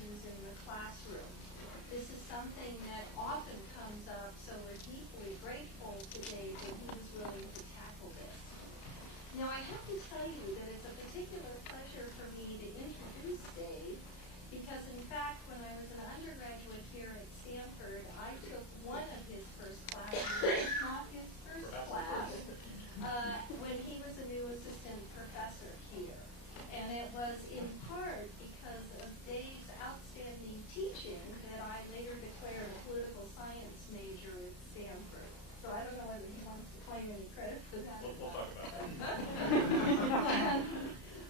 questions in the classroom. This is something that often comes up, so we're deeply grateful today that he was willing to tackle this. Now, I have to tell you that it's a particular pleasure for me to introduce Dave, because in fact, when I was an undergraduate here at Stanford, I took one of his first classes, not his first class, when he was a new assistant professor here. And it was in part because of Dave's outstanding teaching that I later declared a political science major at Stanford. So I don't know whether he wants to claim any credit for that. We'll talk about that.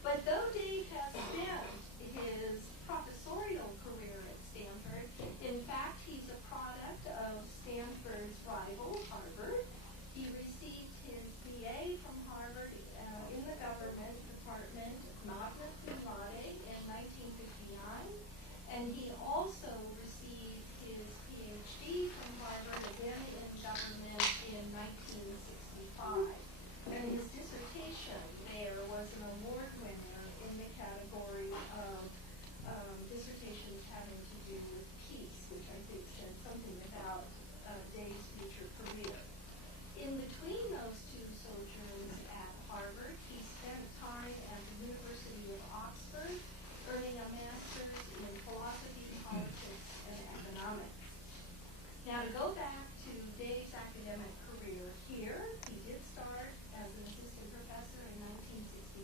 But though Dave has spent his professorial career at Stanford, in fact, he's a product of Stanford's rival, Harvard. He received his BA from Harvard in the government department, magna cum laude, in 1959, and he also received his PhD from Harvard, again in government, in 1965. And his dissertation there was an award winner in the category of dissertations having to do with peace, which I think said something about Dave's future career. In between those two sojourns at Harvard, he spent time at the University of Oxford, earning a master's in philosophy, politics, and economics. Now, to go back to Dave's academic career here, he did start as an assistant professor in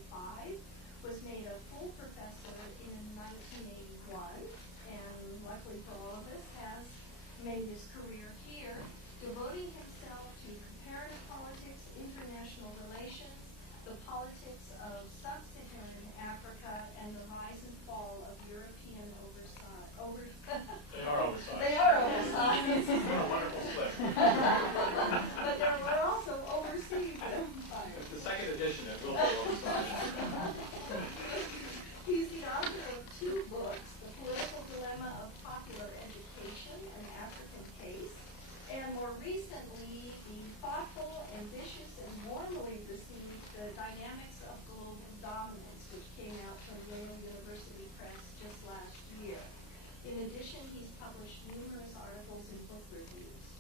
1965, was made a full professor in 1981, and luckily for all of us, has made his career here, devoting himself to comparative politics, international relations, the politics of sub-Saharan Africa, and the rise and fall of European oversight. They are oversized. They are oversized. They're a wonderful slip. But there were also overseas empires. It's the second edition that will be oversized. He's the author of two books, The Political Dilemma of Popular Education, An African Case, and more recently, the thoughtful, ambitious, and warmly received The Dynamics of Global Dominance, which came out from Yale University Press just last year. In addition, he's published numerous articles and book reviews.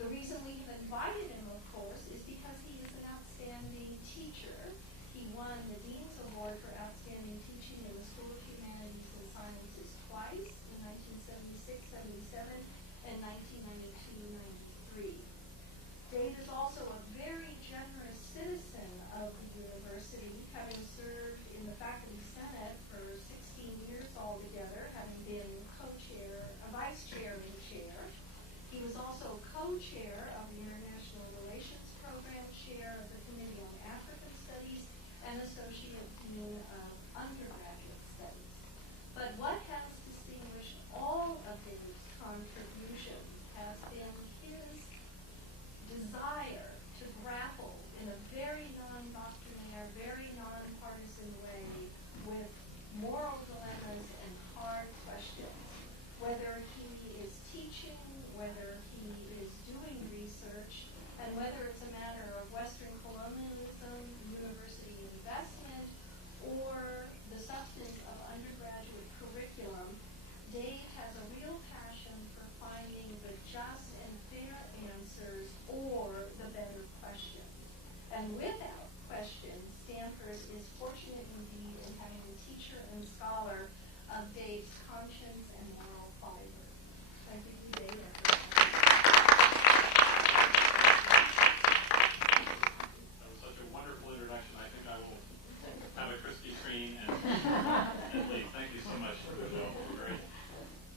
The reason we have invited him, of course, is because he is an outstanding teacher. He won the Dean's Award for Outstanding Teaching in the School of Humanities and Sciences twice, in 1976-77 and 1992-93. Dave is also a very generous citizen of the university, having served in the faculty senate for 16 years altogether, having been vice chair and chair. He was also co-chair of the International Relations Program, chair of the Committee on African Studies, and associate dean of undergraduate studies. But what has distinguished all of Dave's contributions has been his desire to grapple in a very non-doctrinaire, very non-partisan way with moral dilemmas and hard questions. Whether he is teaching, whether he is doing research, and whether it's a matter of Western colonialism, university investment, or the substance of undergraduate curriculum, Dave has a real passion for finding the just and fair answers or the better questions. And without question, Stanford is fortunate indeed in having a teacher and scholar of Dave's conscience and moral fiber. Thank you, Dave. That was such a wonderful introduction. I think I will have a Krispy Kreme and leave. Thank you so much for the very,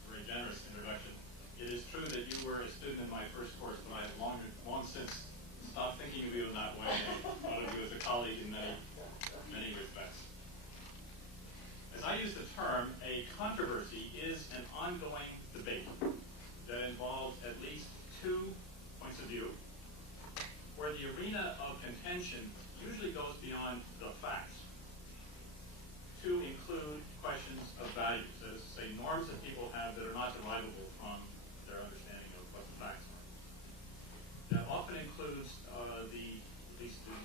very generous introduction. It is true that you were a student in my first course, but I have long since stopped thinking of you in that way and thought of you as a colleague in many respects. As I use the term, a controversy is an ongoing debate that involves at least two points of view, where the arena of contention usually goes beyond the facts to include questions of values, that is to say, norms that people have that are not derivable from their understanding of what the facts are. That often includes at least the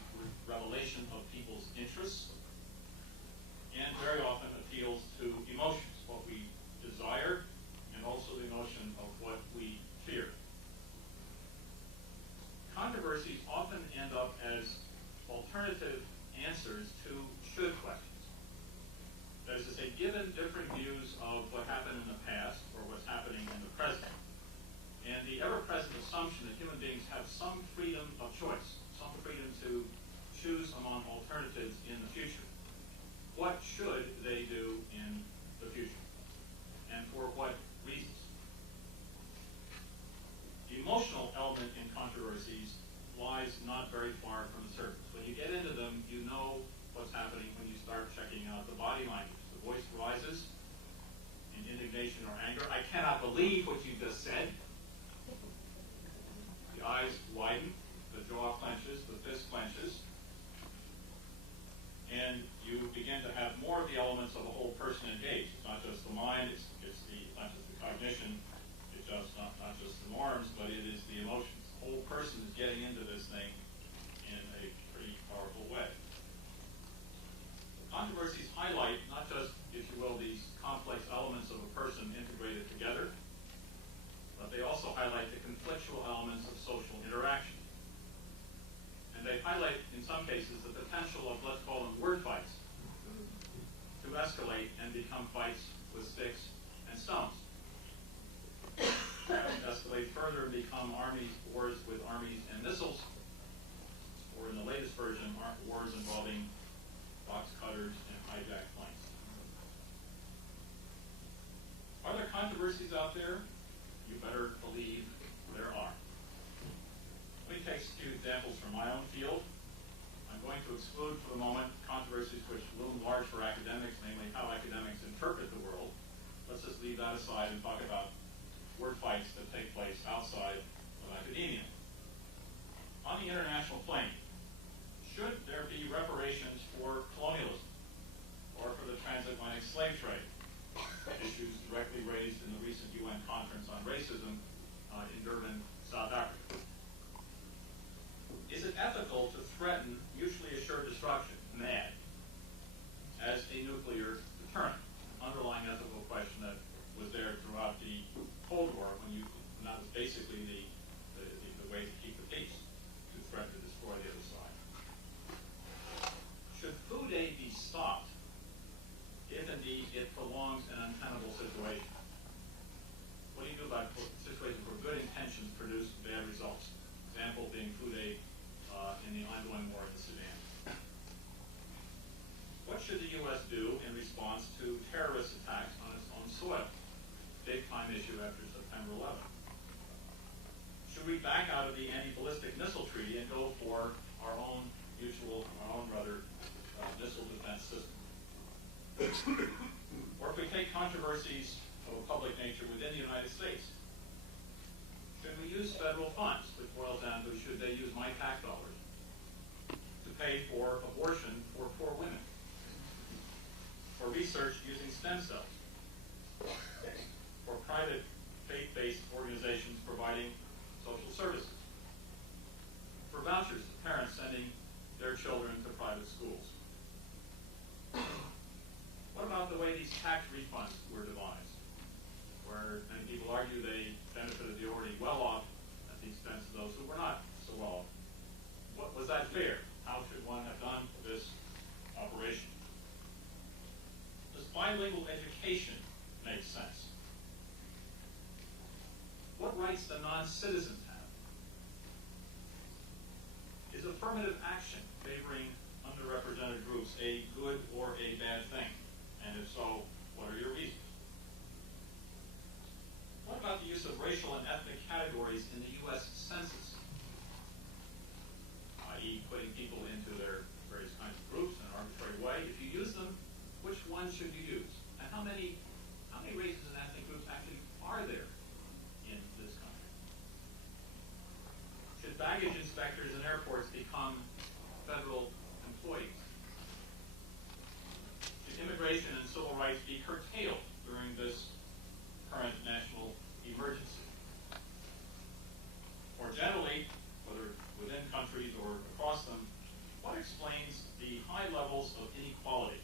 revelation of people's interests, and very often appeals to emotions, what we desire choose among alternatives in the future, what should they do in the future? And for what reasons? The emotional element in controversies lies not very far from the surface. When you get into them, you know what's happening when you start checking out the body language. The voice rises in indignation or anger. I cannot believe what you just said. The eyes widen, the jaw clenches, the fist clenches, and you begin to have more of the elements of the whole person engaged. It's not just the mind, it's not just the cognition, it's just not just the norms, but it is the emotions. The whole person is getting into this thing in a pretty powerful way. Controversies highlight not just, if you will, these complex elements of a person integrated together, but they also highlight the conflictual elements of social interaction. And they highlight, in some cases, the potential of, let's call them word fights, to escalate and become fights with sticks and stones. Escalate further and become wars with armies and missiles, or in the latest version, wars involving box cutters and hijacked planes. Are there controversies out there? You better believe there are. Let me take a few examples from my own field. I'm going to exclude for the moment controversies which loom large for academics, namely how academics interpret the world. Let's just leave that aside and talk about word fights that take place outside of academia. On the international plane, should there be reparations for colonialism or for the transatlantic slave trade? Issues directly raised in the recent UN conference on racism in Durban, South Africa. Is it ethical to threaten mutually assured destruction, MAD, as a nuclear deterrent? Underlying ethical question that was there throughout the Cold War when that was basically the way to keep the peace, to threaten to destroy the other side. Should food aid be stopped if indeed it prolongs an untenable situation? What do you do about situations where good intentions produce bad results? Example being food aid in the ongoing war in the Sudan. What should the U.S. do in response to terrorist attacks on its own soil? Big time issue after September 11th. Should we back out of the anti-ballistic missile treaty and go for our own missile defense system? Or if we take controversies of a public nature within the United States, should we use federal funds, which boils down to should they use my tax dollars to pay for abortion for poor women, for research using stem cells, for private faith-based organizations providing social services, for vouchers to parents sending their children to private schools? What about the way these tax refunds were devised, where many people argue they benefited the already well-off at the expense of those who were not so well-off? Was that fair? How should one have done this operation? Does bilingual education make sense? What rights do non-citizens have? Is affirmative action favoring underrepresented groups a good or a bad thing? And if so, what are your reasons? What about the use of racial and ethnic categories in the U.S. Census? I.e. putting people into their various kinds of groups in an arbitrary way. If you use them, which ones should you use? And how many races and ethnic groups actually are there in this country? Should baggage inspectors in airports become federal employees? Should immigration and civil rights be curtailed during this current national emergency? Or generally, whether within countries or across them, what explains the high levels of inequality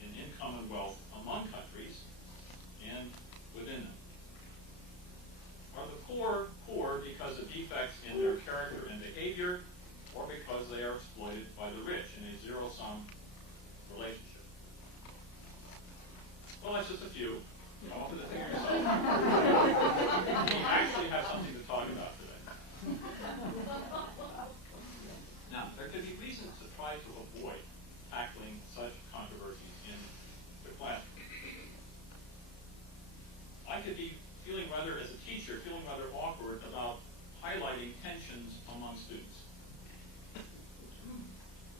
in income and wealth among countries and within them? Are the poor because of defects in their character and behavior, or because they are exploited by the rich in a zero-sum relationship? Well, that's just a few. All to the thing yourself. We actually have something to talk about today. Now, there could be reasons try to avoid tackling such controversies in the classroom. I could be feeling rather, as a teacher, feeling rather awkward about highlighting tensions among students.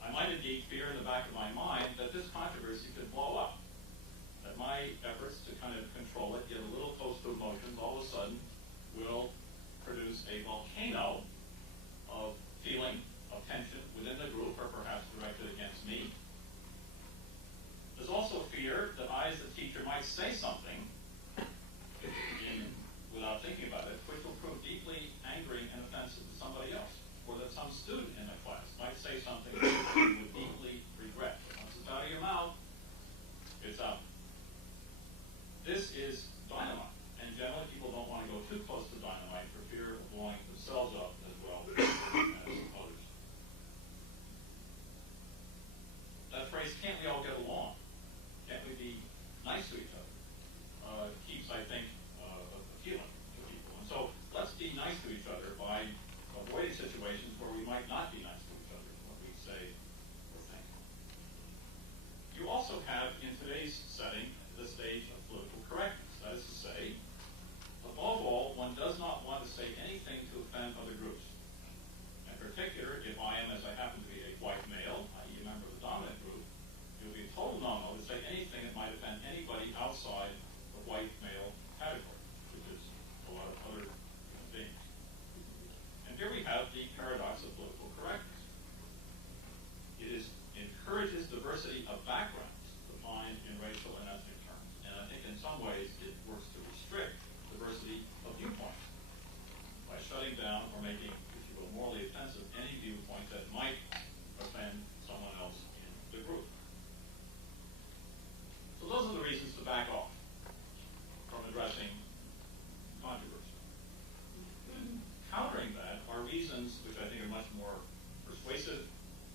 I might indeed fear in the back of my mind that this controversy could blow up, that my efforts to kind of control it, get a little close to emotions, all of a sudden will produce a volcano of feeling, of tension within the group, or perhaps directed against me. There's also fear that I, as a teacher, might say something without thinking about it, which will prove deeply angering and offensive to somebody else, or that some student in the class might say something that you would deeply regret. Once it's out of your mouth, it's out. This is dynamite, and generally people don't want to go too close to dynamite for fear of blowing themselves up as well as others. That phrase, can't we all get along? Can't we be nice to each other? Keeps, I think, appealing to people. And so let's be nice to each other by avoiding situations where we might not be nice to each other, what we say or think. You also have, in today's setting, the stage of political correctness. That is to say, above all, one does not want to say anything to offend other groups. In particular, if I am, as I happen to be, a white male, i.e. a member of the dominant group, it would be a total no-no to say anything that might offend anybody outside the white male category, which is a lot of other human beings. And here we have the paradox of political correctness. It encourages diversity of backgrounds defined in racial and ethnic terms. And I think in some ways it works to restrict diversity of viewpoints by shutting down or making, if you will, morally offensive any viewpoint that might offend someone else in the group. So those are the reasons to back off from addressing controversy. Countering that are reasons which I think are much more persuasive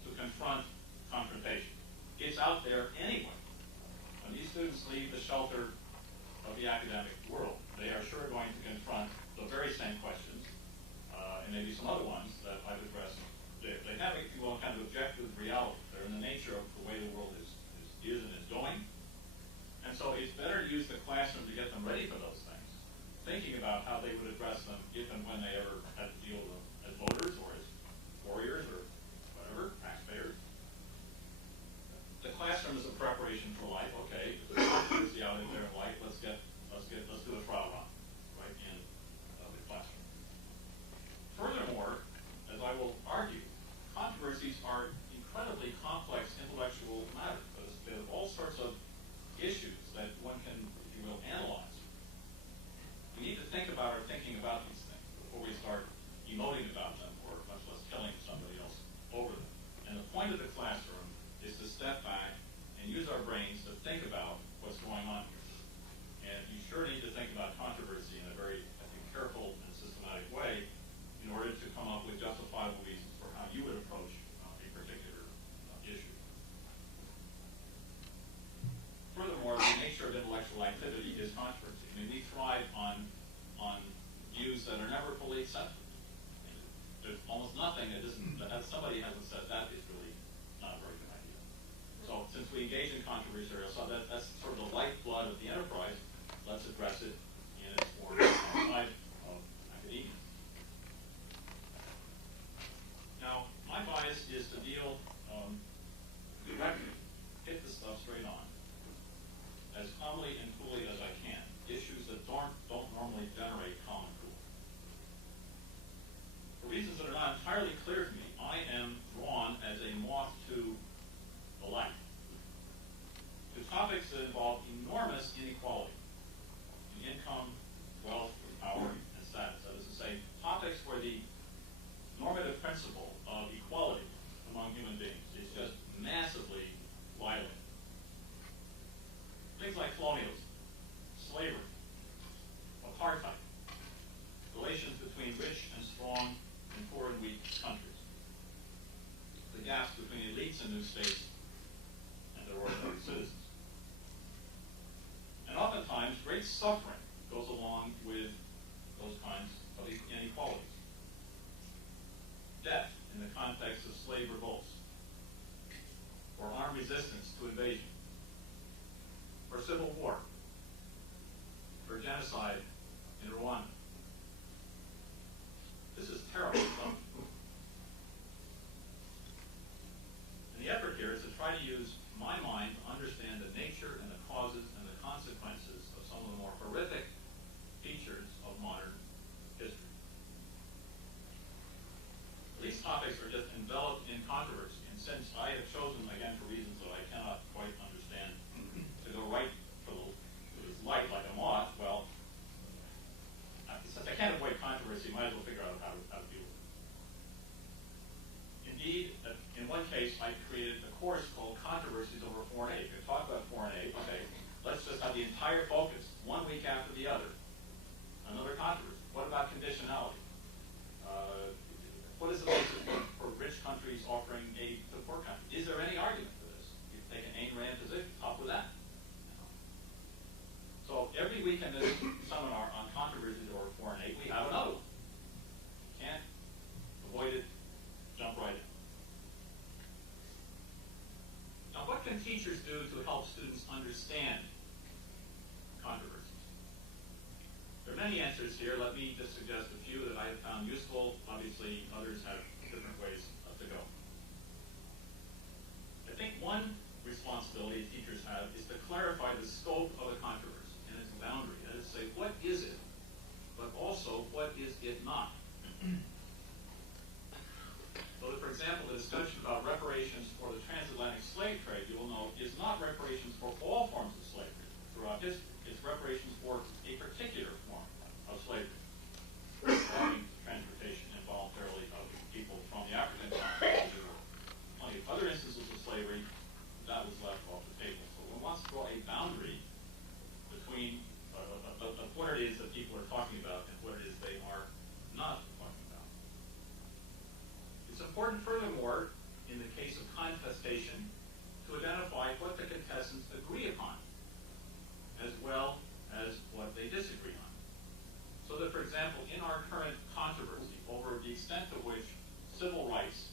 to confront confrontation. It's out there anyway. When these students leave the shelter of the academic world, they are sure going to confront the very same questions, and maybe some other ones that I've addressed. They have, if you will, kind of objective reality. They're in the nature of the way the world is and is going. And so it's better to use the classroom to get them ready for those things, thinking about how they would address them if and when they ever had to deal with them as voters or as warriors or whatever, taxpayers. The classroom is a preparation for life. Okay, if there's controversy out there in life, let's do a trial run right in the classroom. Furthermore, as I will argue, controversies are incredibly complex intellectual matters. They have all sorts of issues that one can, if you will, analyze. We need to think about our thinking about these things before we start emoting about them, or much less telling somebody else over them. And the point of the classroom is to step back and use our brains to think about what's going on here. And you sure need to think about controversy in a very, I think, careful and systematic way in order to come up with justifiable reasons for how you would approach a particular issue. Furthermore, the nature of intellectual activity is controversy. I mean, we thrive on views that are never fully accepted. There's almost nothing that isn't, that somebody hasn't said that is really not a very good idea. So since we engage in controversy, so that's sort of the lifeblood of the enterprise, let's address it in its form outside of academia. Now, my bias is to deal directly, hit the stuff straight on, as calmly and coolly as I can, issues that don't normally generate common cool. For reasons that are not entirely clear to me, I am drawn as a moth to the light to topics that involve enormous inequality in income, wealth, power, and status. That is to say, topics where the normative principle of equality among human beings is just massively violated. Things like colonialism, slavery, apartheid, relations between rich and strong and poor and weak countries, the gaps between elites and new states and their ordinary citizens. And oftentimes, great suffering goes along with those kinds of inequalities. Death in the context of slave revolts, resistance to invasion, or civil war, or genocide in Rwanda. This is terrible stuff. And the effort here is to try to use my mind to understand the nature and the causes and the consequences of some of the more horrific features of modern history. These topics are just enveloped in controversy, and since I have chosen, again for reasons that I cannot quite understand, to go right to this light like a moth, well, since I can't avoid controversy, might as well figure out how to deal with it. Indeed, in one case, I created a course called Controversies Over Foreign Aid. We talk about foreign aid, okay, let's just have the entire focus, 1 week after the other. Another controversy. What about conditionality? What is the basis for rich countries offering aid to poor countries? Is there any argument for this? You take an Ayn Rand position, up with that. So every week in this seminar on controversies over foreign aid, we have another one. Can't avoid it, jump right in. Now, what can teachers do to help students understand controversies? There are many answers here. Let me just suggest a few that I have found useful. Obviously, others have different ways to go. I think one responsibility teachers have is to clarify the scope of a controversy and its boundary. That is to say, what is it, but also what is it not? So that, for example, the discussion about reparations for the transatlantic slave trade, you will note, is not reparations for all forms of slavery throughout history. It's reparations for a particular form of slavery, involving transportation involuntarily of people from the African continent. There were plenty of other instances of slavery that was left off the table. So one wants to draw a boundary between what it is that people are talking about and what it is they are not talking about. It's important, furthermore, in the case of contestation, to identify what the contestants agree upon, as well as what they disagree on. So that, for example, in our current controversy over the extent to which civil rights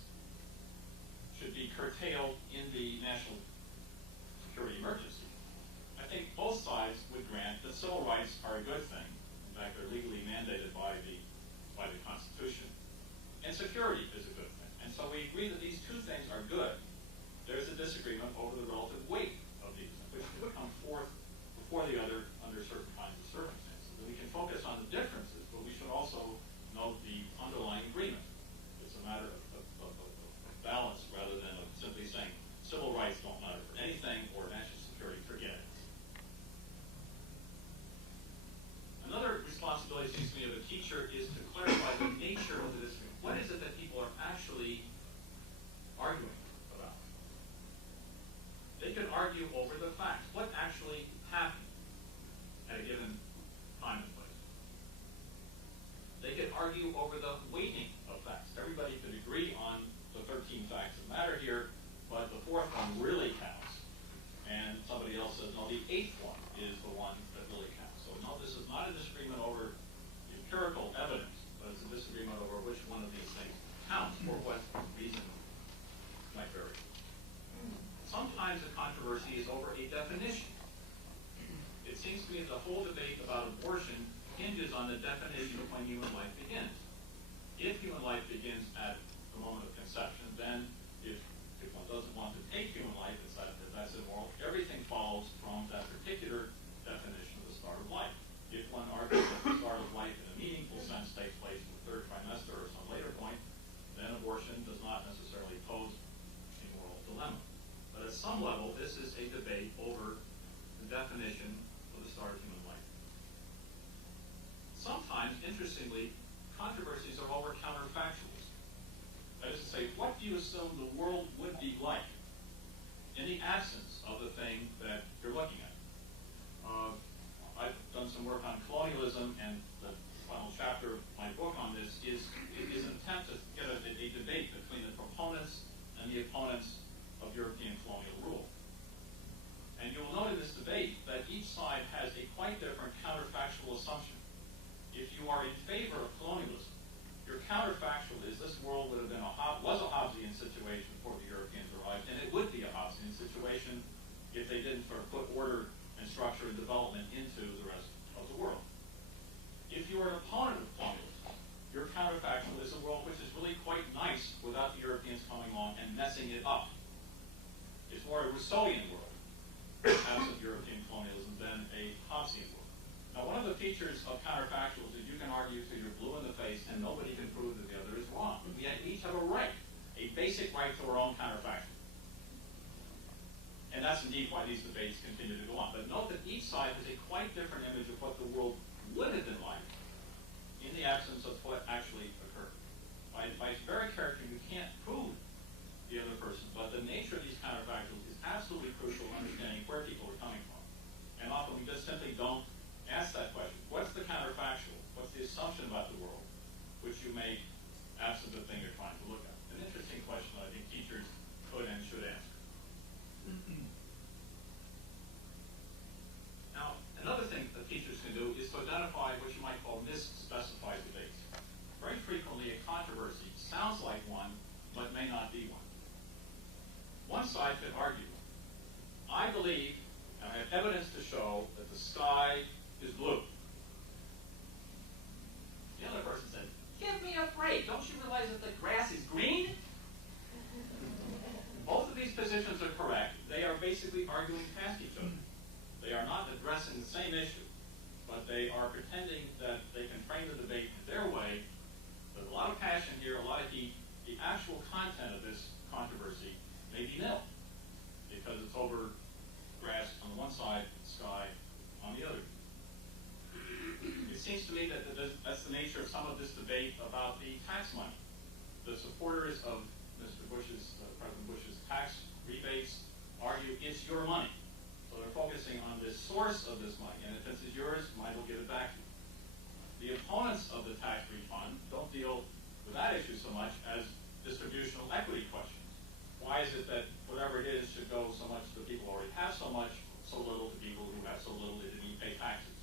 should be curtailed in the national security emergency, I think both sides would grant that civil rights are a good thing. In fact, they're legally mandated by the Constitution. And security is a good thing. And so we agree that these two things are good. There's a disagreement over the relative weight of these, which should come forth before the other under certain kinds of circumstances. And we can focus on the differences, but we should also note the underlying agreement. It's a matter of balance rather than of simply saying civil rights don't matter for anything or national security, forget it. Another responsibility, seems to me, of a teacher is to clarify the nature of the disagreement. What is it that people are actually arguing about? They could argue over the facts. What actually happened at a given time and place? They could argue over the weighting of facts. Everybody could agree on the 13 facts that matter here, but the fourth one really counts. And somebody else says, no, the eighth one is the one that really counts. So no, this is not a disagreement over empirical evidence, but it's a disagreement over which one of these things counts for what reason might vary. Sometimes the controversy is over a definition. It seems to me that the whole debate about abortion hinges on the definition of when human life begins. If human life begins at the moment of conception, then if one doesn't want to take human life, that's immoral. Everything follows from that particular definition of the start of life. If one argues that the start of life in a meaningful sense takes place in the third trimester or some later point, then abortion does not necessarily pose a moral dilemma. But at some level, this is a debate over the definition of the start of human life. Sometimes, interestingly, controversies are over counterfactuals. That is to say, what do you assume the world would be like in the absence of the thing that you're looking at? I've done some work on colonialism, and the final chapter of my book on this is an attempt to get a debate between the proponents and the opponents of European colonial rule. And you will note in this debate that each side has a quite different counterfactual assumption. If you are in favor of colonialism, your counterfactual is this world would have been was a Hobbesian situation before the Europeans arrived, and it would be a Hobbesian situation features of counterfactuals is you can argue till you're blue in the face and nobody can prove that the other is wrong. We each have a right, a basic right to our own counterfactual. And that's indeed why these debates continue to go on. But note that each side has a quite different image of what the world would have been like in the absence of what actually occurred. By its very character, you can't prove the other person, but the nature of these counterfactuals is absolutely crucial in understanding where people are coming from. And often we just simply don't ask that question. What's the counterfactual? What's the assumption about the world which you make absent the thing you're trying to look at? An interesting question that I think teachers could and should answer. Now, another thing that teachers can do is to identify what you might call misspecified debates. Very frequently, a controversy sounds like one, but may not be one. One side could argue, I believe, and I have evidence to show, that the sky is blue. The other person says, give me a break. Don't you realize that the grass is green? Both of these positions are correct. They are basically arguing past each other. They are not addressing the same issue, but they are pretending that they can frame the debate their way. There's a lot of passion here, a lot of heat. The actual content of this controversy may be nil, because it's over grass on the one side, sky on the other. It seems to me that that's the nature of some of this debate about the tax money. The supporters of President Bush's tax rebates argue it's your money. So they're focusing on the source of this money, and if this is yours, might as well give it back to you. The opponents of the tax refund don't deal with that issue so much as distributional equity questions. Why is it that whatever it is should go so much to the people who already have so much, so little to people who have so little they didn't even pay taxes?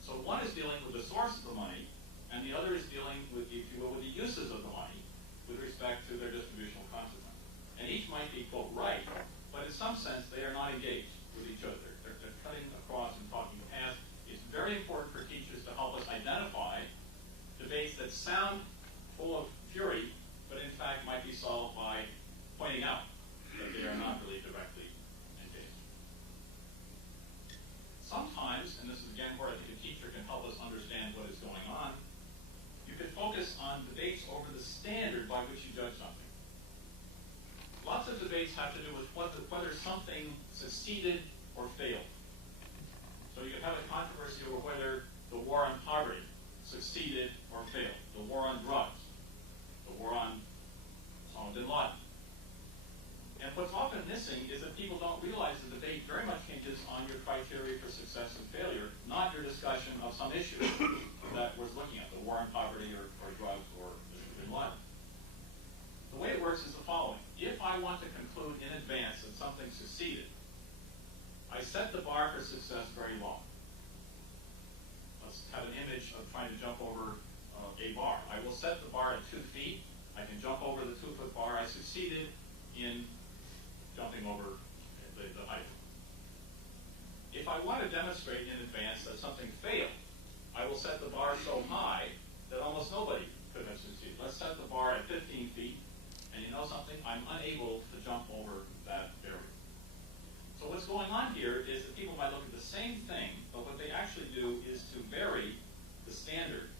So one is dealing with the source of the money, and the other is dealing with, if you will, with the uses of the money with respect to their distributional consequences. And each might be, quote, right, but in some sense they are not engaged with each other. They're cutting across and talking past. It's very important for teachers to help us identify debates that sound full of fury, but in fact might be solved by pointing out that they are not really directly engaged. Sometimes, and this is again where I think a teacher can help us understand what is going on, you can focus on debates over the standard by which you judge something. Lots of debates have to do with whether something succeeded or failed. So you can have a controversy over whether the war on poverty succeeded or failed, the war on drugs, the war on Osama bin Laden. And what's often missing is that people don't realize the debate very much hinges on your criteria for success and failure, not your discussion of some issue that was looking at, the war on poverty or drugs or bin Laden. The way it works is the following. If I want to conclude in advance that something succeeded, I set the bar for success very low. Let's have an image of trying to jump over a bar. I will set the bar at 2 feet. I can jump over the 2-foot bar. I succeeded in jumping over the height. If I want to demonstrate in advance that something failed, I will set the bar so high that almost nobody could have succeeded. Let's set the bar at 15 feet. And you know something? I'm unable to jump over that barrier. So what's going on here is that people might look at the same thing, but what they actually do is to vary the standard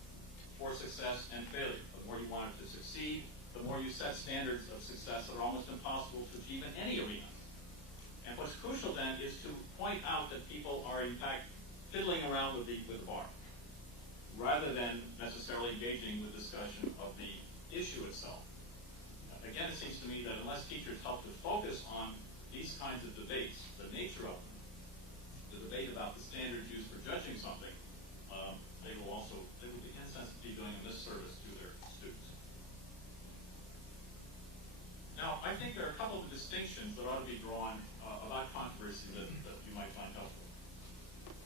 for success and failure. The more you want it to succeed, the more you set standards of success that are almost impossible to achieve in any arena. And what's crucial then is to point out that people are in fact fiddling around with the bar, rather than necessarily engaging with discussion of the issue itself. Again, it seems to me that unless teachers help to focus on these kinds of debates, the nature of them, the debate about the standards used for judging something, they will be insensibly doing a disservice to their students. Now, I think there are a couple of distinctions that ought to be drawn about controversy that you might find helpful.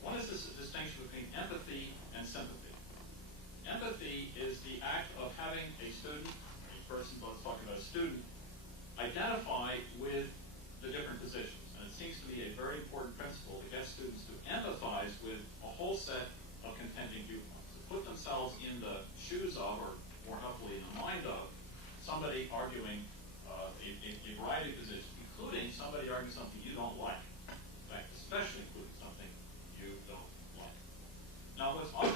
One is this distinction between empathy and sympathy. Empathy is the act of having a student, person, but let's talk about a student, identify with the different positions. And it seems to me a very important principle to get students to empathize with a whole set of contending viewpoints, to put themselves in the shoes of, or more helpfully in the mind of, somebody arguing a variety of positions, including somebody arguing something you don't like. In fact, especially including something you don't like. Now, what's often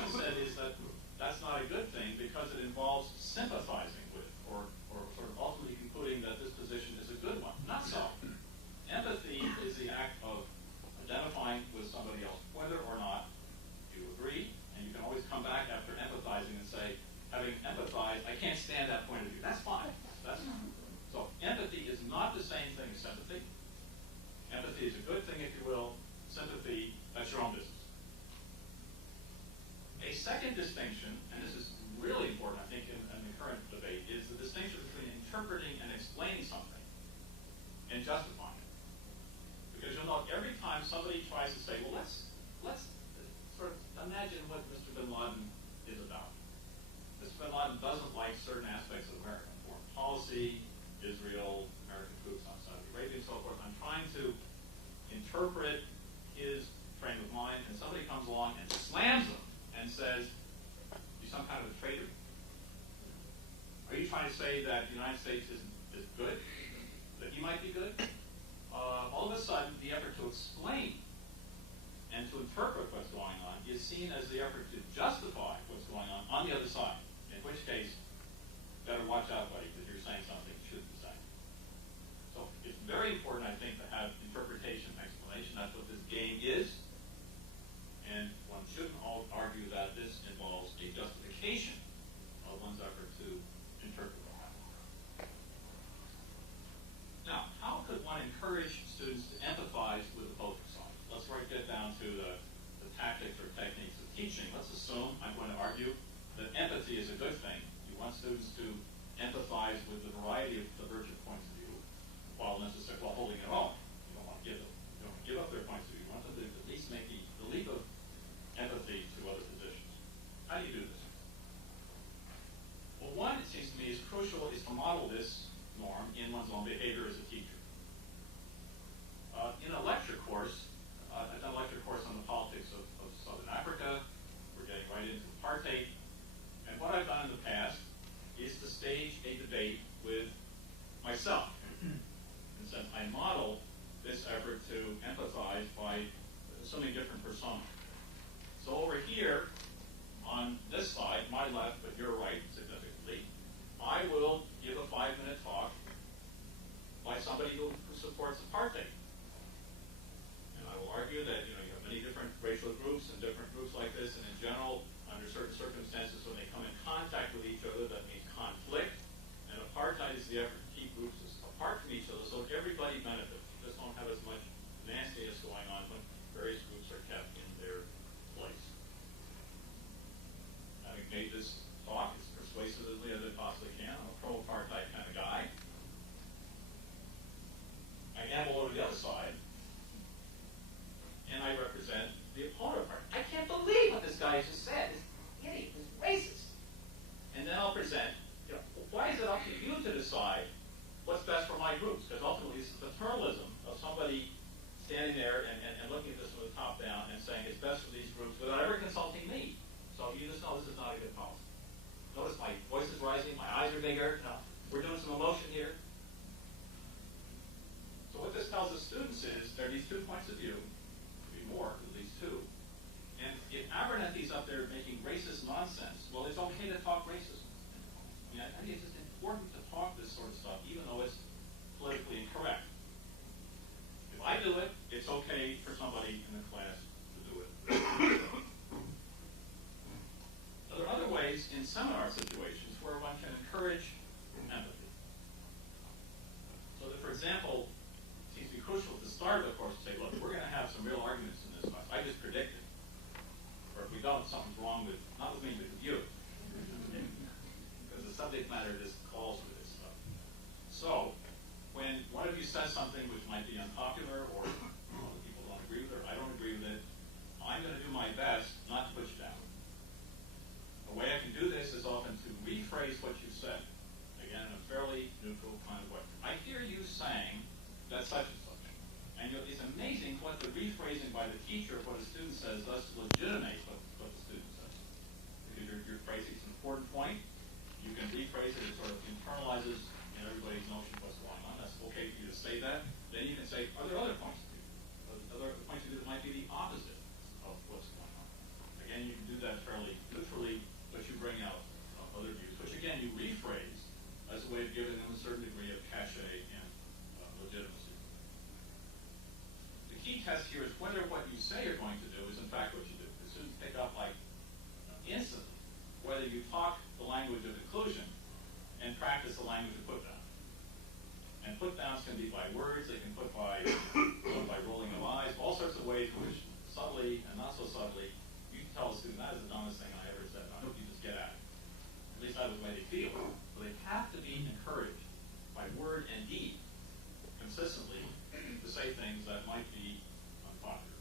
that involves sympathizing with or sort of ultimately concluding that this position is a good one. Not so. Empathy is the act of identifying with somebody else, whether or not you agree, and you can always come back after empathizing and say, having empathized, I can't stand that point of view. That's fine. So empathy is not the same thing as sympathy. Empathy is a good thing, if you will. Sympathy, that's your own business. A second distinction, and this is really important, I think, in the current debate, is the distinction between interpreting and explaining something and justifying it. Because you'll note every time somebody tries to say, well, let's sort of imagine what Mr. bin Laden is about. Mr. bin Laden doesn't like certain aspects of American foreign policy, Israel, American troops on Saudi Arabia, and so forth. I'm trying to interpret his frame of mind, and somebody comes along and slams him and says, you're some kind of a traitor? Are you trying to say that the United States is good? That he might be good? All of a sudden, the effort to explain and to interpret what's going on is seen as the effort to justify what's going on the other side. In which case, better watch out, buddy, because you're saying something you shouldn't be saying. So it's very important, I think, to have interpretation and explanation. That's what this game is. And one shouldn't argue that this involves a justification of one's effort to interpret what happened. Now, how could one encourage students to empathize with the opposing side? Let's get down to the tactics or techniques of teaching. Let's assume I'm going to argue that empathy is a good thing. You want students to empathize with the variety of divergent points of view while holding their own. You don't want to give up their points of view. You want them to at least make the leap of empathy to other positions. How do you do this? Well, one, it seems to me, is crucial is to model this norm in one's own behavior as a teacher. In a lecture course, I've done a lecture course on the politics of Southern Africa. We're getting right into apartheid. And what I've done in the past is to stage a debate with myself. And since I model this effort to empathize by assuming different personas. So over here, on this side, my left, but your right, significantly, I will give a 5-minute talk by somebody who supports apartheid. And I will argue that you have many different racial groups and different groups like this, and in general, under certain circumstances, when they come in contact with each other, that means conflict. And apartheid is the effort to keep groups apart from each other so everybody benefits. You just don't have as much nastiness going on when various groups are kept in their place. Having made this talk as persuasively as I possibly can, I'm a pro-apartheid kind of guy. I amble over to the other side, and I represent the opponent party. I can't believe what this guy just said. This idiot is racist. And then I'll present, why is it up to you to decide what's best for my groups? Because ultimately, this is the paternalism of somebody standing there and looking at this from the top down and saying it's best for these groups without ever consulting me. So you just know this is not a good policy. Notice my voice is rising, my eyes are bigger. We're doing some emotion here. So what this tells the students is there are these 2 points of view, maybe more, at least 2. And if Abernethy's up there making racist nonsense, well, it's okay to talk racism. I think it's just important to talk this sort of stuff, even though it's politically incorrect. If I do it, it's okay for somebody in the class to do it. So there are other ways in seminar situations where one can encourage empathy. So that, for example, it seems to be crucial at the start of the course to say, look, we're going to have some real arguments in this class. I just predicted. Or if we don't, something's wrong with, not with me, but with you. Because the subject matter just calls for this stuff. So, when one of you says something which might be unpopular or other people don't agree with it, or I don't agree with it, I'm going to do my best not to put you down. The way I can do this is often to rephrase what you said, again, in a fairly neutral kind of way. I hear you saying that such and such. And it's amazing what the rephrasing by the teacher of what a student says does to legitimate what the student says. Because you're phrasing an important point, you can rephrase it, it sort of internalizes in everybody's notion of what's going on. That's okay for you to say that. Then you can say, are there other points of view? Other points of view that might be the opposite of what's going on. consistently to say things that might be unpopular.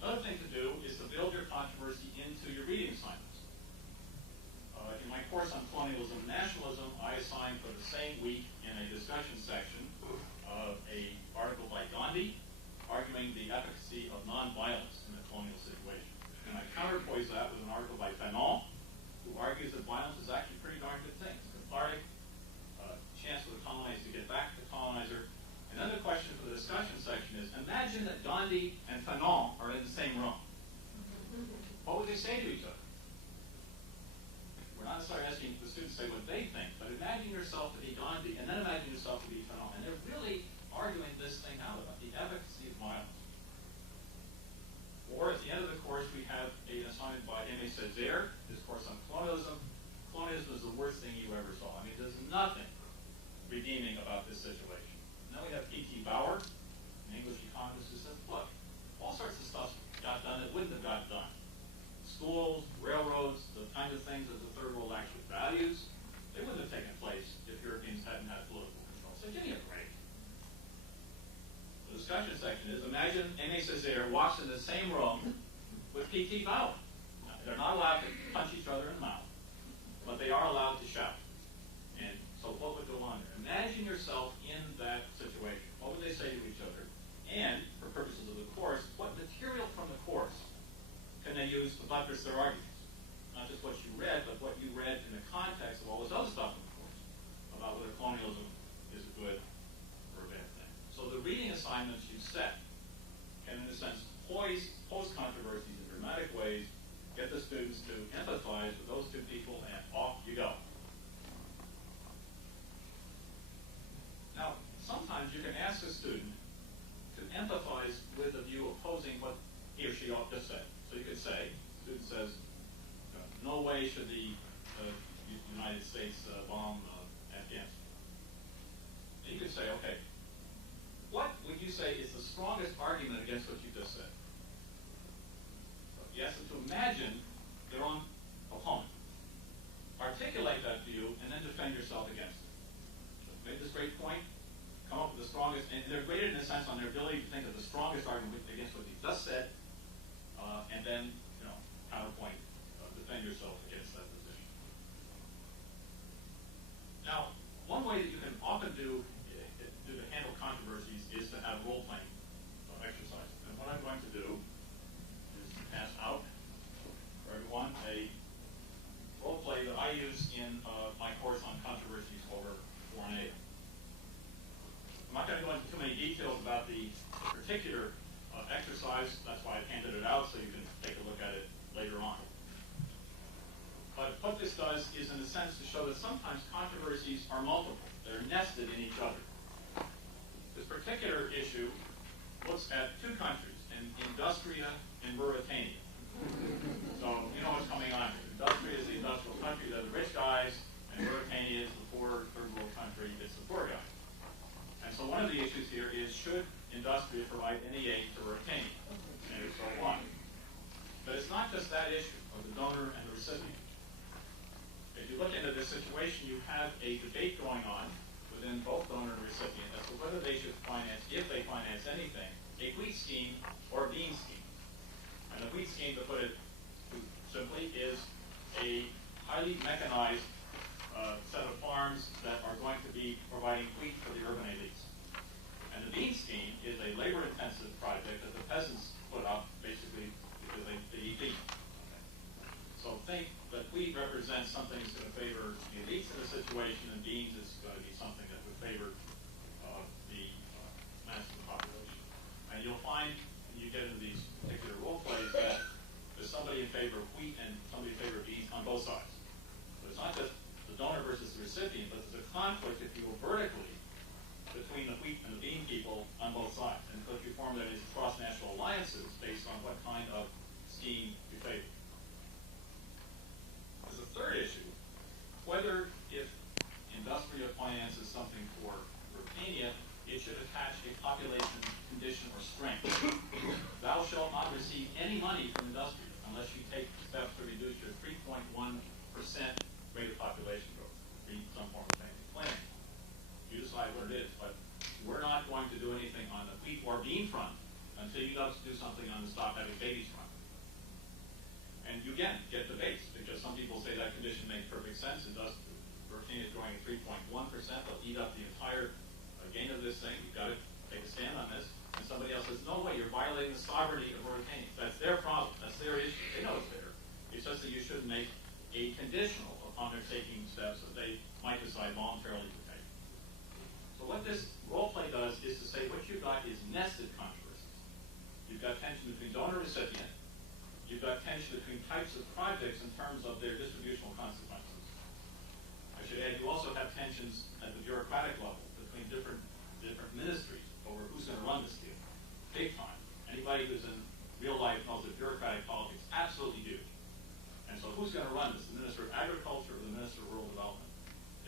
Another thing to do is to build your controversy into your reading assignments. In my course on colonialism and nationalism, I assigned for the same week in a discussion section an article by Gandhi arguing the efficacy of nonviolence in the colonial situation. And I counterpoise that with an article by Fanon, who argues that violence is actually a pretty darn good thing. It's cathartic, chance for the colonizer to get back to the colonizer. And then the question for the discussion section is, imagine that Gandhi and Fanon are in the same room. What would they say to each other? We're not necessarily asking the students to say what they think, but imagine yourself to be Gandhi, and then imagine yourself to be Fanon. And they're really arguing this thing out about the efficacy of violence. Or at the end of the course, we have an assignment by M.A. Césaire, his course on colonialism. Colonialism is the worst thing you ever saw. I mean, there's nothing redeeming about this situation. And then we have P.T. Bauer, an English economist, who says, look, all sorts of stuff got done that wouldn't have got done. Schools, railroads, the kinds of things that the Third World actually values, they wouldn't have taken place if Europeans hadn't had political control. So give me a break. The discussion section is, imagine M.A. Césaire walks in the same room with P.T. Bauer. Now, they're not allowed to punch each other in the mouth, but they are allowed to shout. And so what would go on there? Imagine yourself in that situation. What would they say to each other? And, for purposes of the course, what material from the course can they use to buttress their arguments? Not just what you read, but what you read in the context of all this other stuff in the course about whether colonialism is a good or a bad thing. So the reading assignments you set can, in a sense, pose controversies in dramatic ways, get the students to empathize with those two people, and off you go. Now, sometimes you can ask a student to empathize with a view opposing what he or she just said. So you could say, the student says, no way should the United States bomb Afghanistan. And you could say, okay, what would you say is the strongest argument against what you just said? So you ask them to imagine their own opponent. Articulate that view, and then defend yourself against it. So made this great point, come up with the strongest, and they're graded in a sense on their ability to think of the strongest argument against what you just said, and then, counterpoint, defend yourself against that position. Now, one way that you can often do to handle controversies is to have role-playing exercises. And what I'm going to do is pass out for everyone a role-play that I use in my course on controversies over foreign aid. I'm not going to go into too many details about the particular exercise. That's why I've handed it out, so you can take a look at it later on. But what this does is, in a sense, to show that sometimes controversies are multiple. They're nested in each other. This particular issue looks at two countries, Industria and Mauritania. So you know what's coming on here. Industria is the industrial country, they're the rich guys, and Mauritania is the poor third world country, it's the poor guys. And so one of the issues here is, should Industria provide any aid to Mauritania? And if so, why? But it's not just that issue of the donor and the recipient. If you look into this situation, you have a debate going on within both donor and recipient as to whether they should finance, if they finance anything, a wheat scheme or a bean scheme. And the wheat scheme, to put it simply, is a highly mechanized set of farms that are going to be providing wheat for the urban elites. And the bean scheme is a labor-intensive project that the peasants put up, basically, because they eat beans. So think that wheat represents something that's going to favor the elites in the situation, and beans is going to be something that would favor the mass of the population. And you'll find, when you get into these particular role plays, that there's somebody in favor of wheat and somebody in favor of beans on both sides. So it's not just the donor versus the recipient, but there's a conflict, if you will, vertically between the wheat and the bean people on both sides. And what you form that is cross-national alliances based on what kind of scheme you favor. There's a third issue, whether if Industria finances something for Mauritania, it should attach a population condition or strength. Thou shalt not receive any money from Industria unless you take steps to reduce your 3.1% rate of population growth. Read some form of family planning. You decide what it is, but we're not going to do anything on the wheat or bean front until you do something on the stop having babies front. And you again get debates, because some people say that condition makes perfect sense. It does. Virginia is growing at 3.1%. They'll eat up the entire gain of this thing. You've got to take a stand on this. And somebody else says, no way, you're violating the sovereignty of Mauritania. That's their problem. That's their issue. They know it's there. It's just that you shouldn't make a conditional upon their taking steps that they might decide voluntarily to take. So what this role play does is to say what you've got is nested controversies. You've got tension between donor and recipient. You've got tension between types of projects in terms of their distributional consequences. I should add, you also have tensions at the bureaucratic level between different ministries over who's going to run this deal. Big time. Anybody who's in real life knows that bureaucratic politics absolutely do. And so who's going to run this? The Minister of Agriculture or the Minister of Rural Development?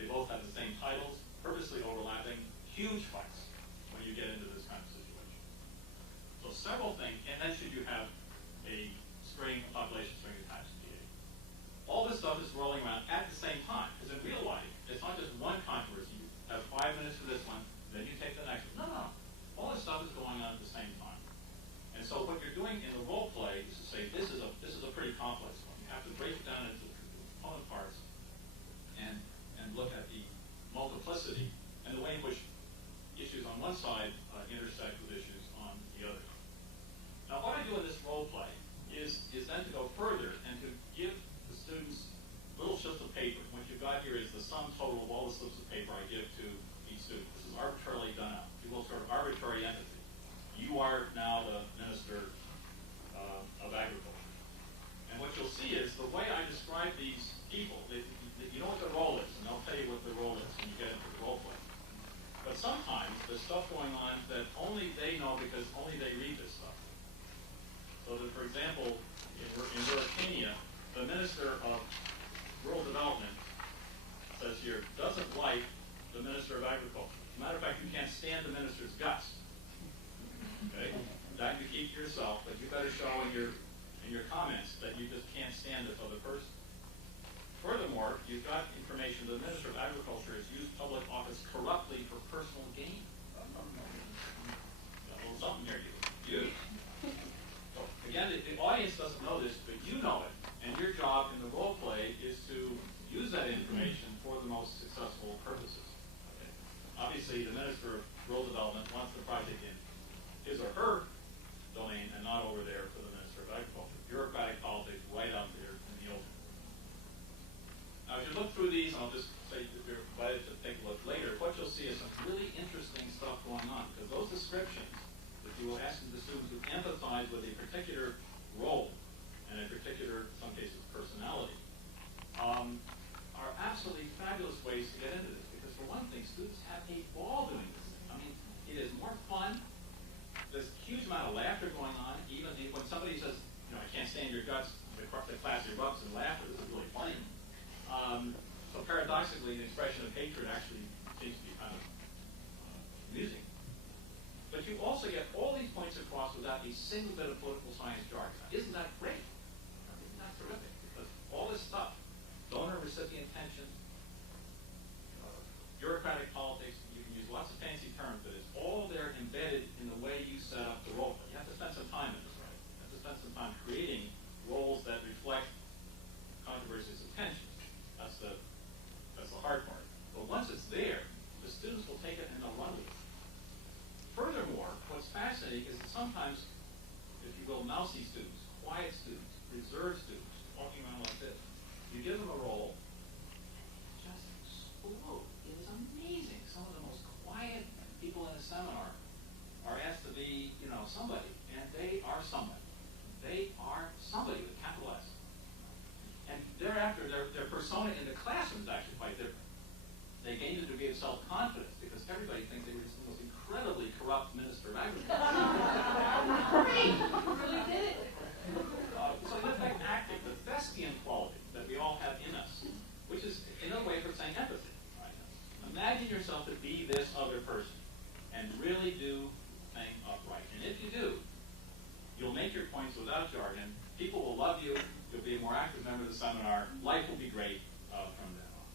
They both have the same titles, purposely overlapping, huge fights when you get into this kind of situation. So several things, and then should you have a population string attached to DA. All this stuff is rolling around at the same time, because in real life, it's not just one controversy. You have 5 minutes for this one, then you take the next one. No. All this stuff is going on at the same time. And so what you're doing in the role play is to say, this is a pretty complex one. You have to break it down into component parts and look at the multiplicity and the way in which issues on one side intersect with issues on the other. Now, what I do in this role play is then to go further and to give the students little slips of paper. What you've got here is the sum total of all the slips of paper I give to each student. This is arbitrarily done out. You will sort of arbitrary entity. You are now the Minister of Agriculture. And what you'll see is the way I describe these people, you know what their role is, and they'll tell you what their role is when you get into the role play. But sometimes there's stuff going on that only they know because only they read this stuff. So that, for example, in Mauritania, the Minister of Rural Development says here, doesn't like the Minister of Agriculture. As a matter of fact, you can't stand the minister's guts. Okay? That you keep to yourself, but you better show in your comments that you just can't stand this other person. Furthermore, you've got information that the Minister of Agriculture has used public office corruptly for personal gain. Got a little something there you. So again, the audience doesn't know this, but you know it. And your job in the role play is to use that information for the most successful purposes. Okay? Obviously, the Minister of Rural Development wants the project in his or her domain and not over there for the Minister of Agriculture. Bureaucratic politics right out there in the open. Now, as you look through these, and I'll just say that you're invited to take a look later, what you'll see is some really interesting stuff going on, because those descriptions that you will ask the students to empathize with a particular role and a particular, in some cases, personality, are absolutely fabulous ways to get into this. Because for one thing, students have a ball doing this thing. I mean, it is more fun. There's a huge amount of laughter going on. Even when somebody says, I can't stand your guts, the class erupts in laughter. This is really funny. So paradoxically, the expression of hatred actually seems to be kind of amusing. But you also get all these points across without a single bit of political science jargon. Isn't that great? Isn't that terrific? Because all this stuff, donor-recipient tension, bureaucratic politics, you can use lots of fancy terms, but it's all there embedded in the way you set up the role play. You have to spend some time in this, right? You have to spend some time creating roles that reflect controversies and tensions. That's the hard part. But once it's there, the students will take it and they'll run with it. Furthermore, what's fascinating is that sometimes, if you will, mousy students, quiet students, reserved students, walking around like this, you give them a role, just explode. It is amazing. Some of the most quiet people in a seminar are asked to be, somebody, and they are somebody. They are somebody with a capital S. And thereafter, their persona in the classroom is actually quite different. They gain a degree of self-confidence because everybody thinks they were just the most incredibly corrupt Minister of Agriculture. Great! You really did it. So in effect, acting, the thespian quality that we all have in us, which is another way for saying empathy. Right? Imagine yourself to be this other person and really do the thing upright. And if you do, you'll make your points without jargon. People will love you. You'll be a more active member of the seminar. Life will be great from then on.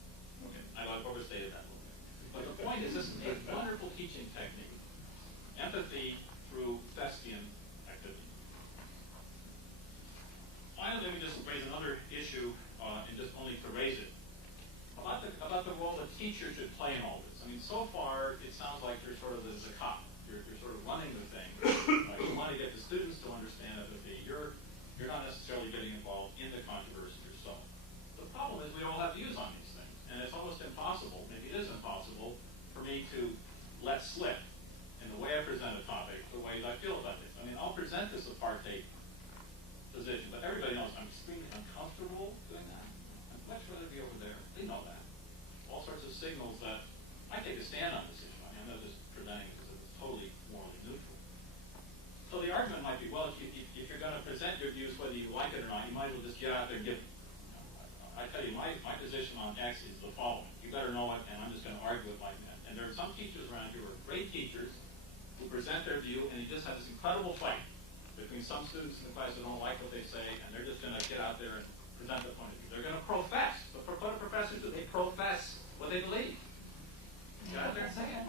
Okay, I've overstated that a little bit. But the point is, this is a wonderful teaching technique. Empathy through thespian activity. Finally, let me just raise another issue, and just only to raise it, about the role the teacher should play in all this. I mean, so far, it sounds like you're sort of the cop. You're sort of running the thing. You want to get the students to understand empathy. You're not necessarily getting involved in the controversy yourself. The problem is we all have views on these things, and it's almost impossible, maybe it is impossible, for me to let slip in the way I present a topic, the ways I feel about this. I mean, I'll present this apartheid position, but everybody knows I'm extremely uncomfortable doing that. I'd much rather be over there. They know that. All sorts of signals that I take a stand on this issue. I mean, I'm not just presenting it because it's totally morally neutral. So the argument might be, well, if you're going to present your views, whether you like it or not, you might as well just get out there and give. I tell you, my position on X is the following. You better know it, and I'm just going to argue it like that. And there are some teachers around here who are great teachers who present their view, and you just have this incredible fight between some students in the class who don't like what they say, and they're just going to get out there and present their point of view. They're going to profess. But what do professors do? They profess what they believe. Get out there and say it.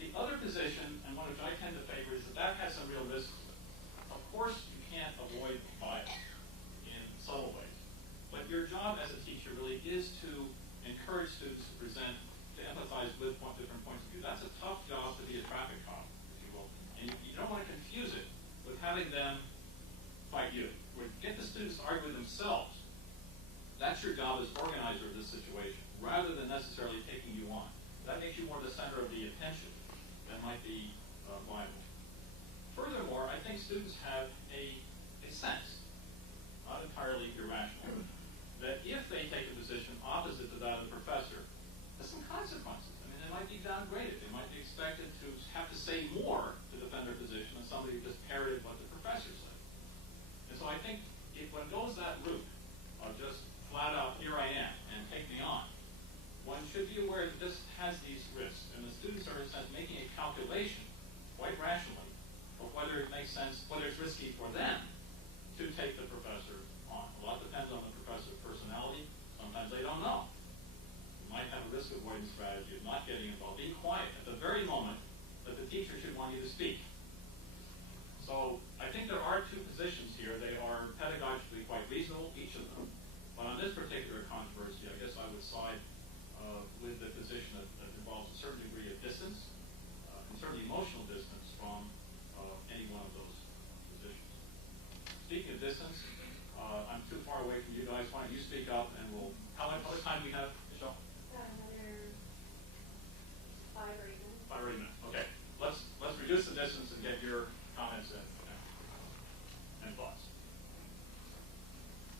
The other position, and one which I tend to favor, is that has some real risks. Of course, you can't avoid bias in subtle ways. But your job as a teacher really is to encourage students to present, to empathize with different points of view. That's a tough job to be a traffic cop, if you will. And you don't want to confuse it with having them fight you. Or get the students to argue with themselves. That's your job as organizer of this situation, rather than necessarily taking you on. That makes you more the center of the attention. That might be viable. Furthermore, I think students have a sense, not entirely irrational, that if they take a position opposite to that of the professor, there's some consequences. I mean, they might be downgraded. They might be expected to have to say more to defend their position than somebody who just parroted what the professor said. And so I think if one goes that route of just flat out, here I am, and take me on, one should be aware that this has these risks. And the students are, in a sense, making a calculation, quite rationally, of whether it makes sense, whether it's risky for them to take the professor on. A lot depends on the professor's personality. Sometimes they don't know. You might have a risk avoidance strategy of not getting involved. Be quiet at the very moment that the teacher should want you to speak. So I think there are two positions here. They are pedagogically quite reasonable, each of them. But on this particular controversy, I guess I would side with the position that involves a certain degree of distance, and certainly emotional distance from any one of those positions. Speaking of distance, I'm too far away from you guys. Why don't you speak up, and we'll. How much time do we have, Michelle? Another 5 or 8 minutes. 5 or 8 minutes. Okay. Let's reduce the distance and get your comments in and thoughts.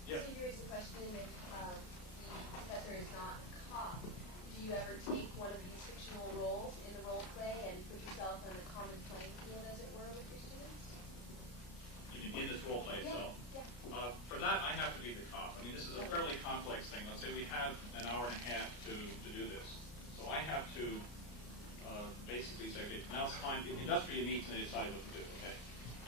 Yes. So here's the question: if the professor is not a cop, do you ever take one of these fictional roles in the role play and put yourself on a common playing field, as it were, with your students? You can in this role play itself. Yeah. For that, I have to be the cop. I mean, this is a fairly complex thing. Let's say we have an hour and a half to do this. So I have to basically say, okay, now it's time. The industry meets and they decide what to do, okay?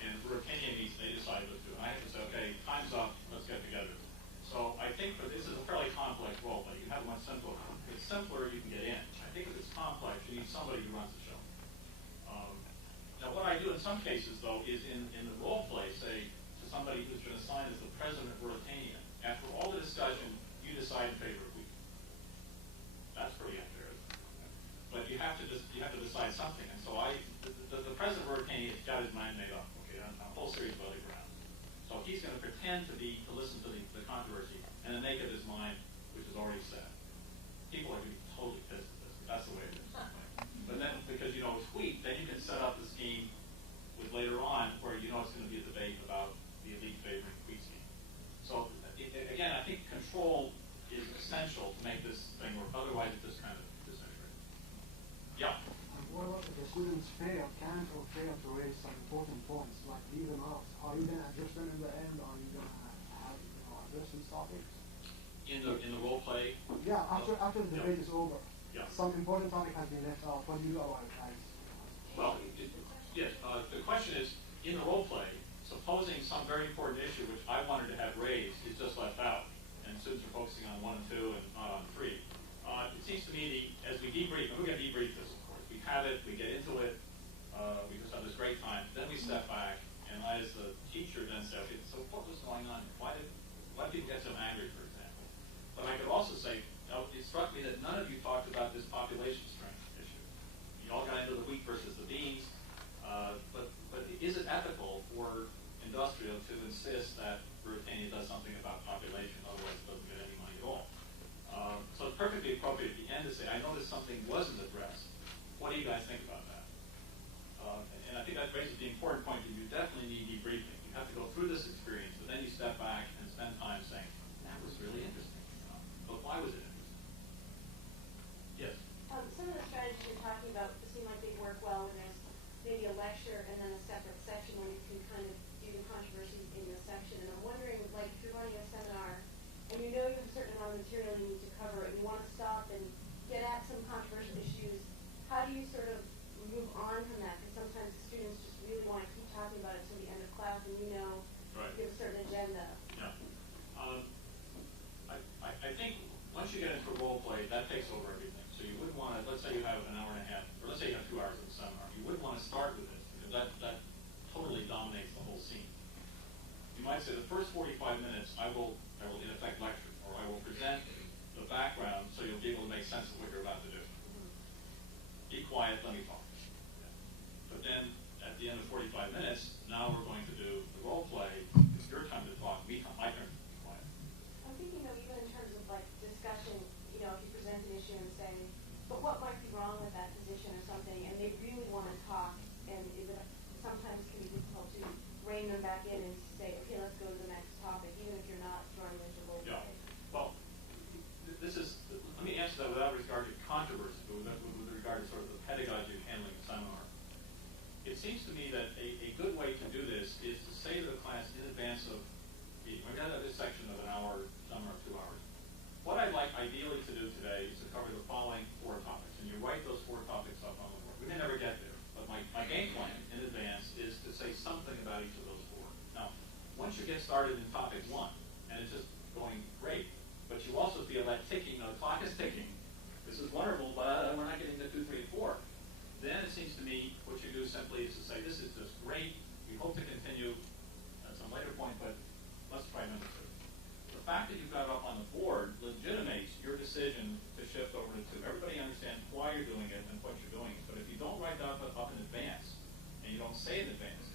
And for opinion meets, they decide what to do. And I have to say, okay, time's up. Let's get together. So I think for this is a fairly complex role play. You have one simpler. If it's simpler, you can get in. I think if it's complex, you need somebody who runs the show. Now, what I do in some cases, though, is in the role play, say, to somebody who's been assigned as the president of Ruritania, after all the discussion, you decide in favor of weak. That's pretty unfair. But you have to decide something. And so the president of Ruritania has got his mind made up, okay, on a whole series of other grounds. So he's going to pretend to listen to the controversy and then make up his mind, which is already set. People are going to be totally pissed at this, but that's the way it is. But then, because you know it's weak, then you can set up the scheme with later on where you know it's going to be a debate about the elite favoring the weak scheme. So again, I think control is essential to make this thing work. Otherwise, it's just kind of disintegrated. Yeah. What about if the students can't fail to raise some important points, like leave them out? Are you going to address them in the end, or are you going to have address these topics? In the role play? Yeah, after the debate is over. Yeah. Some important topic has been left out. What do you do about it, guys? Well, yes, the question is, in the role play, supposing some very important issue which I wanted to have raised is just left out, and students are focusing on 1 and 2 and not on 3, it seems to me as we me that none of you talked about this population strength issue. You all got into the wheat versus the beans, but is it ethical for industrial to insist that Britannia does something about population, otherwise it doesn't get any money at all? So it's perfectly appropriate at the end to say, I noticed something wasn't addressed. What do you guys think about that? And I think that raises the important point that you definitely need debriefing. You have to go through this experience, but then you step back and spend time saying, that was really interesting. But why was it interesting? Yes? Some of the strategies you're talking about seem like they work well when there's maybe a lecture and then a separate section where you can kind of do the controversies in the section. And I'm wondering, like, if you're running a seminar and you know you have a certain amount of material you need to cover and you want to stop and get at some controversial issues, how do you sort of move on from that? Because sometimes the students just really want to keep talking about it till the end of class, and you know you have a certain agenda. Yeah. I think once you get into a role play, that takes over everything. So you wouldn't want to, let's say you have an hour and a half, or let's say you have 2 hours of the seminar, you wouldn't want to start with this, because that totally dominates the whole scene. You might say the first 45 minutes I will in effect lecture, or I will present the background so you'll be able to make sense of what you're about to do. Be quiet, let me talk. But then at the end of 45 minutes, now we're going to do the role play. It's your time to talk, my turn to be quiet. I'm thinking though, even in terms of like discussion, you know, if you present an issue and say, but what might be wrong with that position or something, and they really want to talk, and sometimes it can be difficult to rein them back in and say, okay, let's go to the next topic, even if you're not throwing into role play. Yeah. Well, let me answer that without regard to controversy, but with regard to sort of the pedagogy of handling a seminar. It seems to me that a good way to do this is to say to the class in advance of meeting, we're going to have this section of an hour, seminar 2 hours. What I'd like ideally to do today is to cover the following 4 topics, and you write those 4 topics up on the board. We may never get there, but my game plan in advance is to say something about each of those 4. Now, once you get started in topic 1, and it's just going great, but you also feel that ticking, the clock is ticking, this is wonderful, but we're not getting to 2, 3, and 4. Then it seems to me what you do simply is to say, this is just great, we hope to continue at some later point, but let's try number 2. The fact that you've got it up on the board legitimates your decision to shift over to 2. Everybody understands why you're doing it and what you're doing. But if you don't write that up in advance, and you don't say in advance,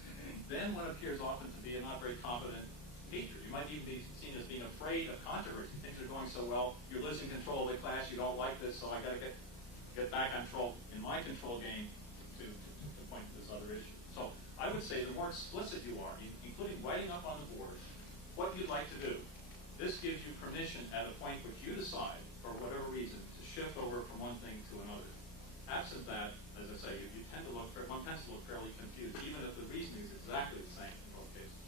then one appears often to be a not very competent teacher. You might even be seen as being afraid of controversy. Things are going so well, you're losing control of the class, you don't like this, so I got to get back on control in my control game to point to this other issue. So I would say the more explicit you are, including writing up on the board what you'd like to do, this gives you permission at a point which you decide, for whatever reason, to shift over from one thing to another. Absent that, as I say, one tends to look fairly confused, even if the reasoning is exactly the same in both cases.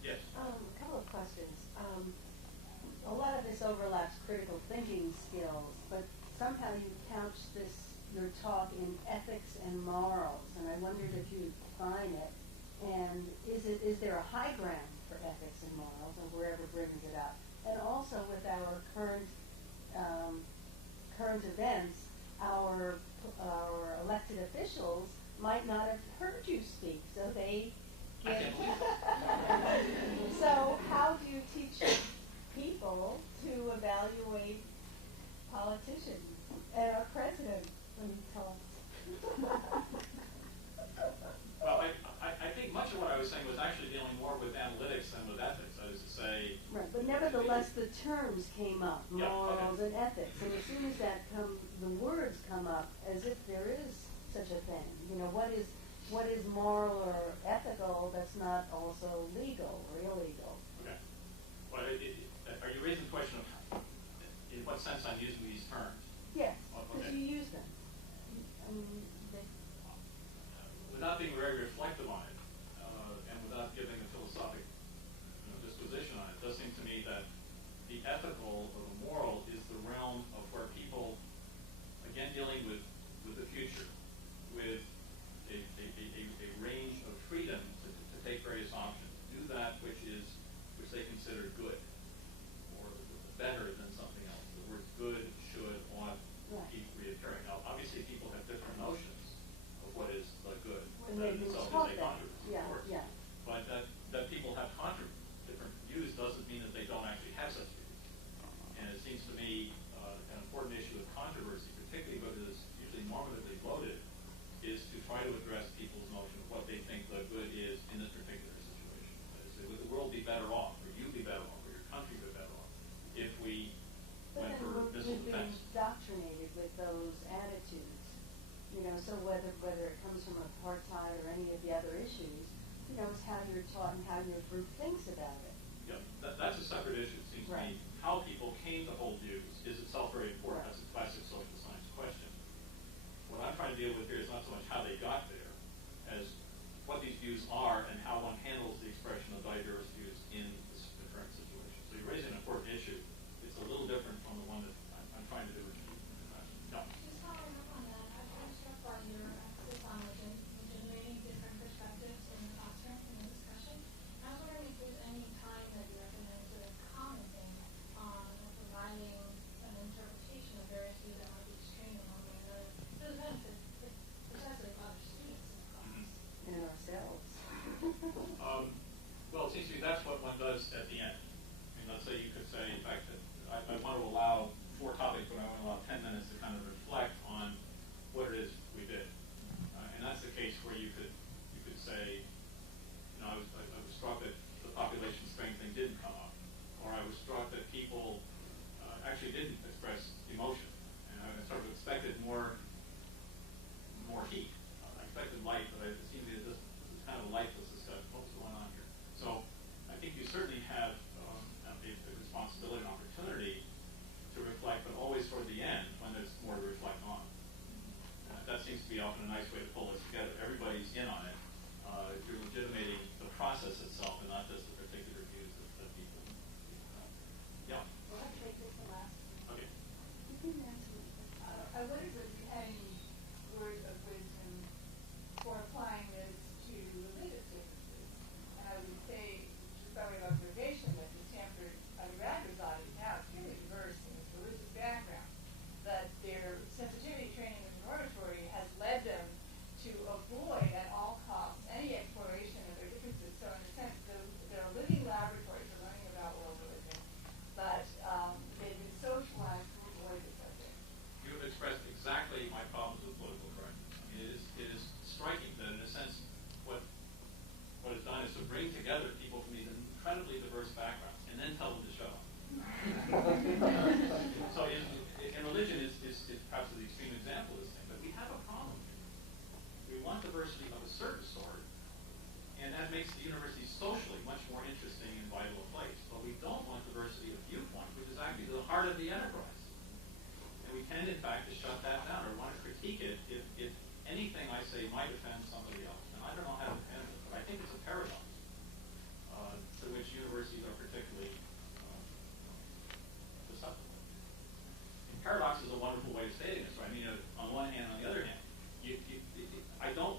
Yes? A couple of questions. A lot of this overlaps critical thinking skills, but somehow you couch your talk in ethics and morals, and I wondered if you define it. And is there a high ground for ethics and morals, or wherever brings it up? And also with our current events, our elected officials might not have heard you speak, so they get. So how do you teach people to evaluate politicians and our president when he talks? Well, I think much of what I was saying was actually dealing more with analytics than with ethics. That is to say... Right, but nevertheless, the terms came up, morals and ethics. And as soon as the words come up, as if there is such a thing. You know, what is moral or ethical that's not also legal or illegal? Okay. Well, are you raising the question of in what sense I'm using these terms? Yes, because Okay. you use them. Without being very reflective on it, and without giving a philosophic disposition on it, it does seem to me that the ethical or the moral is the realm of where people, again dealing with the future, with a range of freedom to take various options, do that which is background, and then tell them to shut up. So in religion, it's perhaps the extreme example of this thing, but we have a problem here. We want diversity of a certain sort, and that makes the university socially much more interesting and vital a place. But we don't want diversity of viewpoint, which is actually the heart of the enterprise. And we tend, in fact, to shut that down or want to critique it if anything I say might offend somebody else. And I don't know how to defend it, but I think it's a paradox to which universities are particularly susceptible. And paradox is a wonderful way of stating this. So I mean, on one hand, on the other hand, I don't